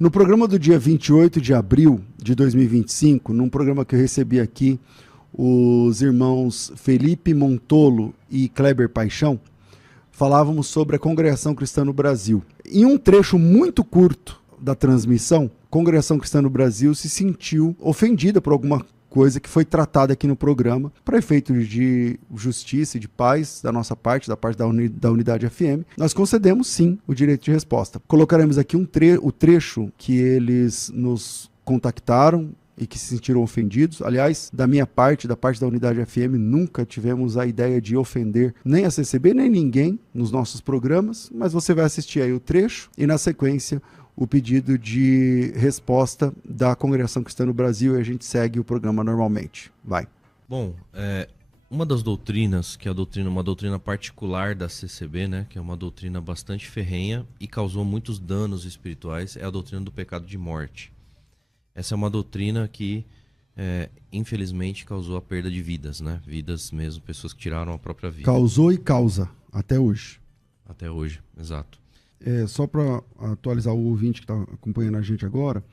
No programa do dia 28 de abril de 2025, num programa que eu recebi aqui, os irmãos Felipe Montolo e Kleber Paixão, falávamos sobre a Congregação Cristã no Brasil. Em um trecho muito curto da transmissão, a Congregação Cristã no Brasil se sentiu ofendida por alguma coisa que foi tratada aqui no programa, para efeito de justiça e de paz da nossa parte, da parte da Unidade FM. Nós concedemos, sim, o direito de resposta. Colocaremos aqui o trecho que eles nos contactaram e que se sentiram ofendidos. Aliás, da minha parte, da parte da Unidade FM, nunca tivemos a ideia de ofender nem a CCB, nem ninguém nos nossos programas, mas você vai assistir aí o trecho e, na sequência, o pedido de resposta da Congregação Cristã no Brasil e a gente segue o programa normalmente. Vai. Bom, uma das doutrinas, que é uma doutrina particular da CCB, né, que é uma doutrina bastante ferrenha e causou muitos danos espirituais, é a doutrina do pecado de morte. Essa é uma doutrina que, infelizmente, causou a perda de vidas, né? Vidas mesmo, pessoas que tiraram a própria vida. Causou e causa, até hoje. Até hoje, exato. Só para atualizar o ouvinte que está acompanhando a gente agora,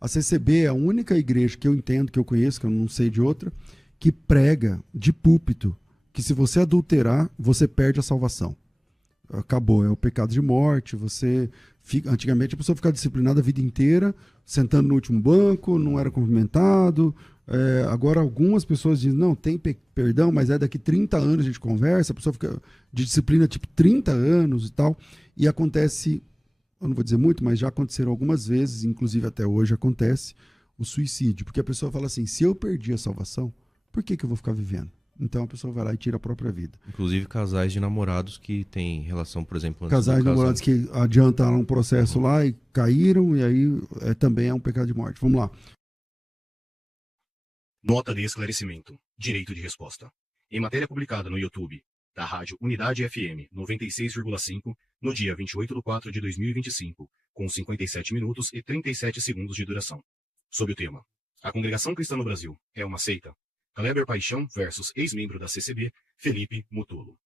a CCB é a única igreja que eu entendo, que eu conheço, que eu não sei de outra, que prega de púlpito que se você adulterar, você perde a salvação. Acabou, é o pecado de morte, antigamente a pessoa ficava disciplinada a vida inteira, sentando no último banco, não era cumprimentado. Agora algumas pessoas dizem, não, tem perdão, mas daqui 30 anos a gente conversa, a pessoa fica de disciplina tipo 30 anos e tal, e acontece, eu não vou dizer muito, mas já aconteceram algumas vezes, inclusive até hoje acontece, o suicídio, porque a pessoa fala assim, se eu perdi a salvação, por que eu vou ficar vivendo? Então a pessoa vai lá e tira a própria vida. Inclusive casais de namorados que têm relação, por exemplo... Casais de namorados que adiantaram um processo lá e caíram, e aí também é um pecado de morte. Vamos lá. Nota de esclarecimento. Direito de resposta. Em matéria publicada no YouTube da Rádio Unidade FM 96,5, no dia 28/4/2025, com 57 minutos e 37 segundos de duração. Sob o tema: A Congregação Cristã no Brasil é uma seita? Kleber Paixão versus ex-membro da CCB, Felipe Montolo.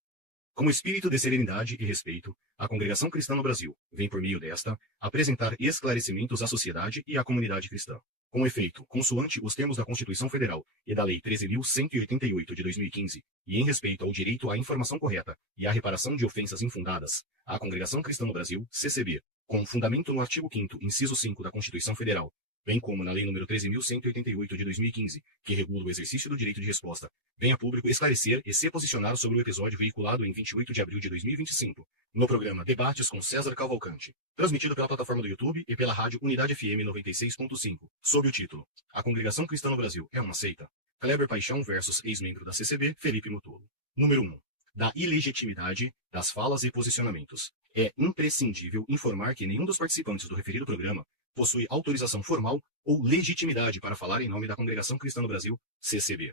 Com espírito de serenidade e respeito, a Congregação Cristã no Brasil vem, por meio desta, apresentar esclarecimentos à sociedade e à comunidade cristã. Com efeito, consoante os termos da Constituição Federal e da Lei 13.188 de 2015, e em respeito ao direito à informação correta e à reparação de ofensas infundadas, a Congregação Cristã no Brasil, CCB, com fundamento no artigo 5º, inciso 5 da Constituição Federal, bem como na Lei nº 13.188 de 2015, que regula o exercício do direito de resposta, vem a público esclarecer e se posicionar sobre o episódio veiculado em 28 de abril de 2025, no programa Debates com César Cavalcante, transmitido pela plataforma do YouTube e pela rádio Unidade FM 96.5, sob o título: A Congregação Cristã no Brasil é uma seita? Kleber Paixão versus ex-membro da CCB, Felipe Montolo. Número 1. Da ilegitimidade das falas e posicionamentos. É imprescindível informar que nenhum dos participantes do referido programa possui autorização formal ou legitimidade para falar em nome da Congregação Cristã no Brasil, CCB.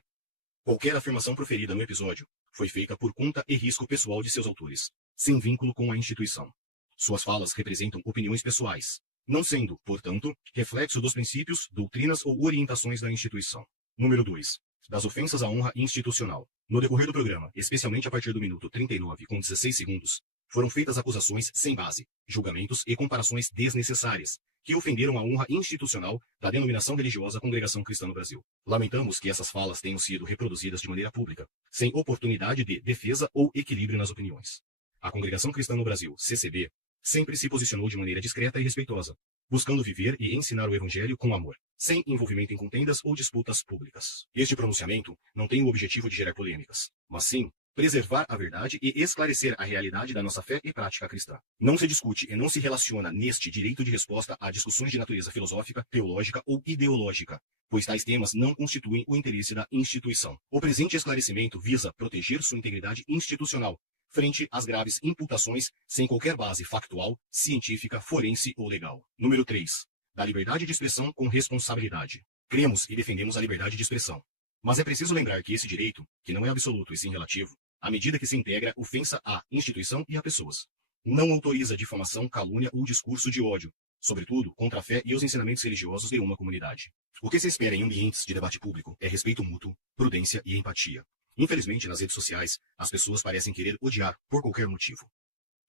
Qualquer afirmação proferida no episódio foi feita por conta e risco pessoal de seus autores, sem vínculo com a instituição. Suas falas representam opiniões pessoais, não sendo, portanto, reflexo dos princípios, doutrinas ou orientações da instituição. Número 2. Das ofensas à honra institucional. No decorrer do programa, especialmente a partir do minuto 39 com 16 segundos, foram feitas acusações sem base, julgamentos e comparações desnecessárias, que ofenderam a honra institucional da denominação religiosa Congregação Cristã no Brasil. Lamentamos que essas falas tenham sido reproduzidas de maneira pública, sem oportunidade de defesa ou equilíbrio nas opiniões. A Congregação Cristã no Brasil, CCB, sempre se posicionou de maneira discreta e respeitosa, buscando viver e ensinar o Evangelho com amor, sem envolvimento em contendas ou disputas públicas. Este pronunciamento não tem o objetivo de gerar polêmicas, mas sim preservar a verdade e esclarecer a realidade da nossa fé e prática cristã. Não se discute e não se relaciona neste direito de resposta a discussões de natureza filosófica, teológica ou ideológica, pois tais temas não constituem o interesse da instituição. O presente esclarecimento visa proteger sua integridade institucional frente às graves imputações sem qualquer base factual, científica, forense ou legal. Número 3. Da liberdade de expressão com responsabilidade. Cremos e defendemos a liberdade de expressão. Mas é preciso lembrar que esse direito, que não é absoluto e sim relativo, à medida que se integra ofensa à instituição e a pessoas, não autoriza difamação, calúnia ou discurso de ódio, sobretudo contra a fé e os ensinamentos religiosos de uma comunidade. O que se espera em ambientes de debate público é respeito mútuo, prudência e empatia. Infelizmente, nas redes sociais, as pessoas parecem querer odiar por qualquer motivo.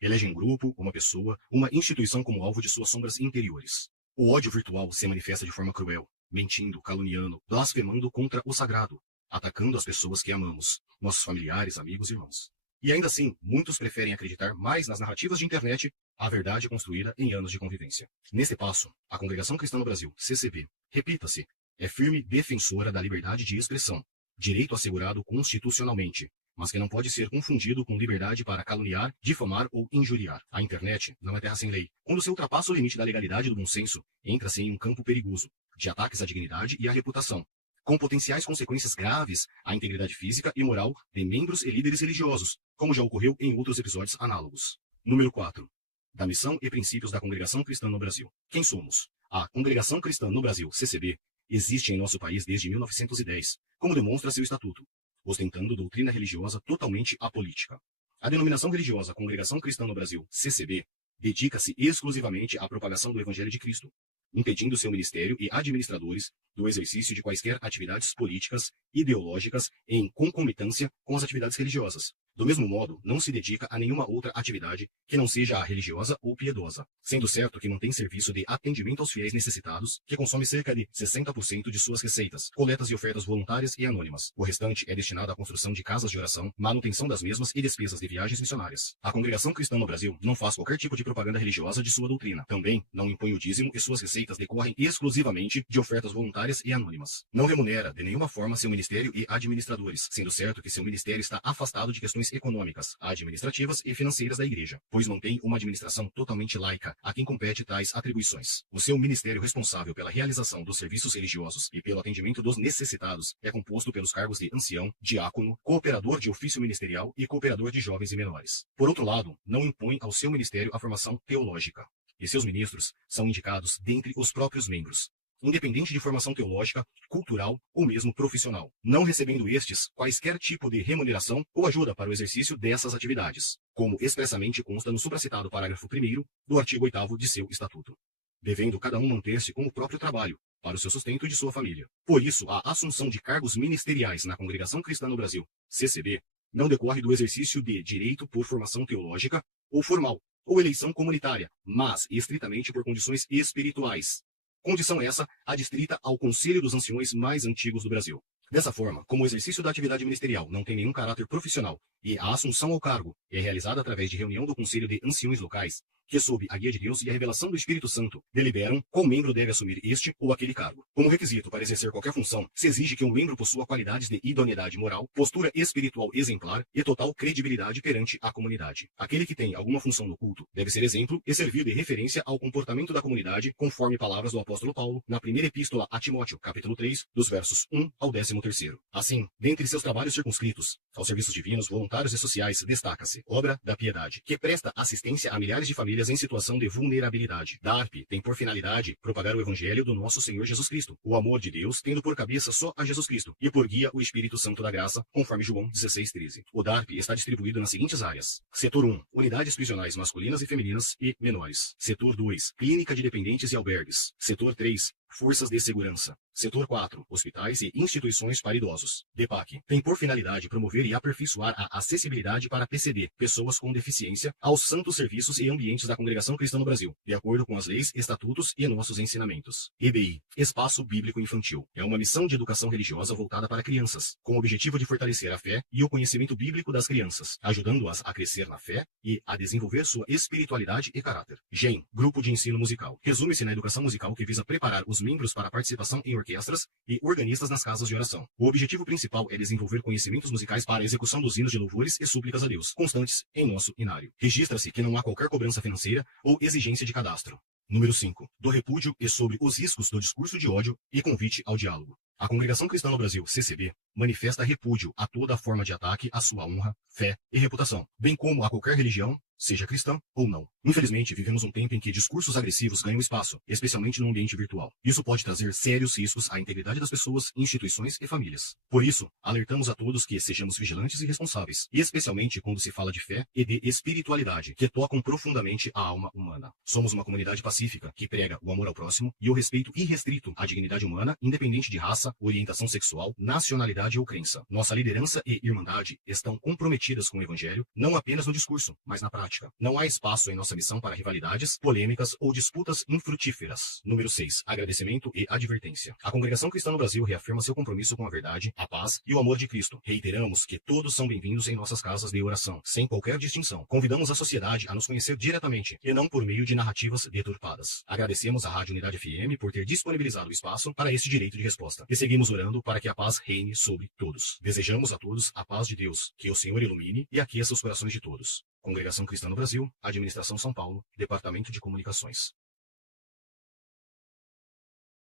Elegem um grupo, uma pessoa, uma instituição como alvo de suas sombras interiores. O ódio virtual se manifesta de forma cruel, mentindo, caluniando, blasfemando contra o sagrado, atacando as pessoas que amamos, nossos familiares, amigos e irmãos. E ainda assim, muitos preferem acreditar mais nas narrativas de internet, a verdade construída em anos de convivência. Nesse passo, a Congregação Cristã no Brasil, CCB, repita-se, é firme defensora da liberdade de expressão, direito assegurado constitucionalmente, mas que não pode ser confundido com liberdade para caluniar, difamar ou injuriar. A internet não é terra sem lei. Quando se ultrapassa o limite da legalidade e do bom senso, entra-se em um campo perigoso, de ataques à dignidade e à reputação, com potenciais consequências graves à integridade física e moral de membros e líderes religiosos, como já ocorreu em outros episódios análogos. Número 4. Da missão e princípios da Congregação Cristã no Brasil. Quem somos? A Congregação Cristã no Brasil, CCB, existe em nosso país desde 1910, como demonstra seu estatuto, ostentando doutrina religiosa totalmente apolítica. A denominação religiosa Congregação Cristã no Brasil, CCB, dedica-se exclusivamente à propagação do Evangelho de Cristo, impedindo seu ministério e administradores do exercício de quaisquer atividades políticas, ideológicas em concomitância com as atividades religiosas. Do mesmo modo, não se dedica a nenhuma outra atividade que não seja a religiosa ou piedosa, sendo certo que mantém serviço de atendimento aos fiéis necessitados, que consome cerca de 60% de suas receitas, coletas e ofertas voluntárias e anônimas. O restante é destinado à construção de casas de oração, manutenção das mesmas e despesas de viagens missionárias. A Congregação Cristã no Brasil não faz qualquer tipo de propaganda religiosa de sua doutrina. Também não impõe o dízimo e suas receitas decorrem exclusivamente de ofertas voluntárias e anônimas. Não remunera de nenhuma forma seu ministério e administradores, sendo certo que seu ministério está afastado de questões econômicas, administrativas e financeiras da Igreja, pois mantém uma administração totalmente laica, a quem compete tais atribuições. O seu ministério responsável pela realização dos serviços religiosos e pelo atendimento dos necessitados é composto pelos cargos de ancião, diácono, cooperador de ofício ministerial e cooperador de jovens e menores. Por outro lado, não impõe ao seu ministério a formação teológica, e seus ministros são indicados dentre os próprios membros, independente de formação teológica, cultural ou mesmo profissional, não recebendo estes quaisquer tipo de remuneração ou ajuda para o exercício dessas atividades, como expressamente consta no supracitado parágrafo 1º do artigo 8º de seu estatuto, devendo cada um manter-se com o próprio trabalho, para o seu sustento e de sua família. Por isso, a assunção de cargos ministeriais na Congregação Cristã no Brasil, CCB, não decorre do exercício de direito por formação teológica ou formal, ou eleição comunitária, mas estritamente por condições espirituais. Condição essa adstrita ao Conselho dos Anciões mais antigos do Brasil. Dessa forma, como o exercício da atividade ministerial não tem nenhum caráter profissional e a assunção ao cargo é realizada através de reunião do Conselho de Anciões locais, que sob a guia de Deus e a revelação do Espírito Santo deliberam qual membro deve assumir este ou aquele cargo. Como requisito para exercer qualquer função, se exige que o membro possua qualidades de idoneidade moral, postura espiritual exemplar e total credibilidade perante a comunidade. Aquele que tem alguma função no culto deve ser exemplo e servir de referência ao comportamento da comunidade, conforme palavras do apóstolo Paulo na primeira epístola a Timóteo, capítulo 3, dos versos 1 ao 13º. Assim, dentre seus trabalhos circunscritos aos serviços divinos, voluntários e sociais, destaca-se Obra da Piedade, que presta assistência a milhares de famílias em situação de vulnerabilidade. DARP tem por finalidade propagar o Evangelho do nosso Senhor Jesus Cristo, o amor de Deus tendo por cabeça só a Jesus Cristo e por guia o Espírito Santo da Graça, conforme João 16:13. O DARP está distribuído nas seguintes áreas: Setor 1, unidades prisionais masculinas e femininas e menores. Setor 2, clínica de dependentes e albergues. Setor 3, forças de segurança. Setor 4, hospitais e instituições para idosos. DEPAC tem por finalidade promover e aperfeiçoar a acessibilidade para PCD, pessoas com deficiência, aos santos serviços e ambientes da Congregação Cristã no Brasil, de acordo com as leis, estatutos e nossos ensinamentos. EBI, Espaço Bíblico Infantil, é uma missão de educação religiosa voltada para crianças, com o objetivo de fortalecer a fé e o conhecimento bíblico das crianças, ajudando-as a crescer na fé e a desenvolver sua espiritualidade e caráter. GEM, Grupo de Ensino Musical, resume-se na educação musical que visa preparar os membros para a participação em orquestras e organistas nas casas de oração. O objetivo principal é desenvolver conhecimentos musicais para a execução dos hinos de louvores e súplicas a Deus, constantes em nosso inário. Registra-se que não há qualquer cobrança financeira ou exigência de cadastro. Número 5. Do repúdio e sobre os riscos do discurso de ódio e convite ao diálogo. A Congregação Cristã no Brasil, CCB, manifesta repúdio a toda forma de ataque à sua honra, fé e reputação, bem como a qualquer religião, seja cristã ou não. Infelizmente, vivemos um tempo em que discursos agressivos ganham espaço, especialmente no ambiente virtual. Isso pode trazer sérios riscos à integridade das pessoas, instituições e famílias. Por isso, alertamos a todos que sejamos vigilantes e responsáveis, especialmente quando se fala de fé e de espiritualidade, que tocam profundamente a alma humana. Somos uma comunidade pacífica, que prega o amor ao próximo e o respeito irrestrito à dignidade humana, independente de raça, orientação sexual, nacionalidade identidade ou crença. Nossa liderança e irmandade estão comprometidas com o Evangelho, não apenas no discurso, mas na prática. Não há espaço em nossa missão para rivalidades, polêmicas ou disputas infrutíferas. Número 6. Agradecimento e advertência. A Congregação Cristã no Brasil reafirma seu compromisso com a verdade, a paz e o amor de Cristo. Reiteramos que todos são bem-vindos em nossas casas de oração, sem qualquer distinção. Convidamos a sociedade a nos conhecer diretamente e não por meio de narrativas deturpadas. Agradecemos à Rádio Unidade FM por ter disponibilizado o espaço para esse direito de resposta. E seguimos orando para que a paz reine sobre todos. Desejamos a todos a paz de Deus, que o Senhor ilumine e aqueça os corações de todos. Congregação Cristã no Brasil, Administração São Paulo, Departamento de Comunicações.